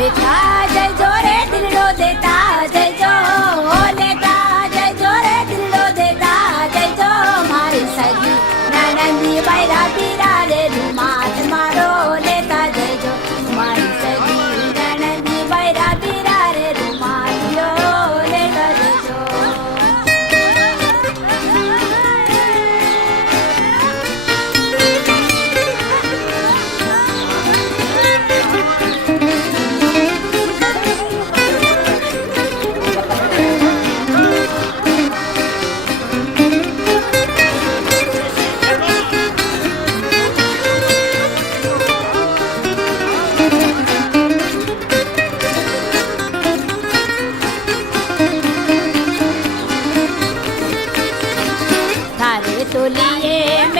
લેતા જજો રે દિલડો દેતા જજો લેતા જજો રે દિલડો દેતા જજો મારી સગી નણંદી બૈરા પીરા રે રૂમાલ મારો લેતા જજો મારી સગી નણંદી બૈરા પીરા રે રૂમાલ લેતા જજો थारे तोलिए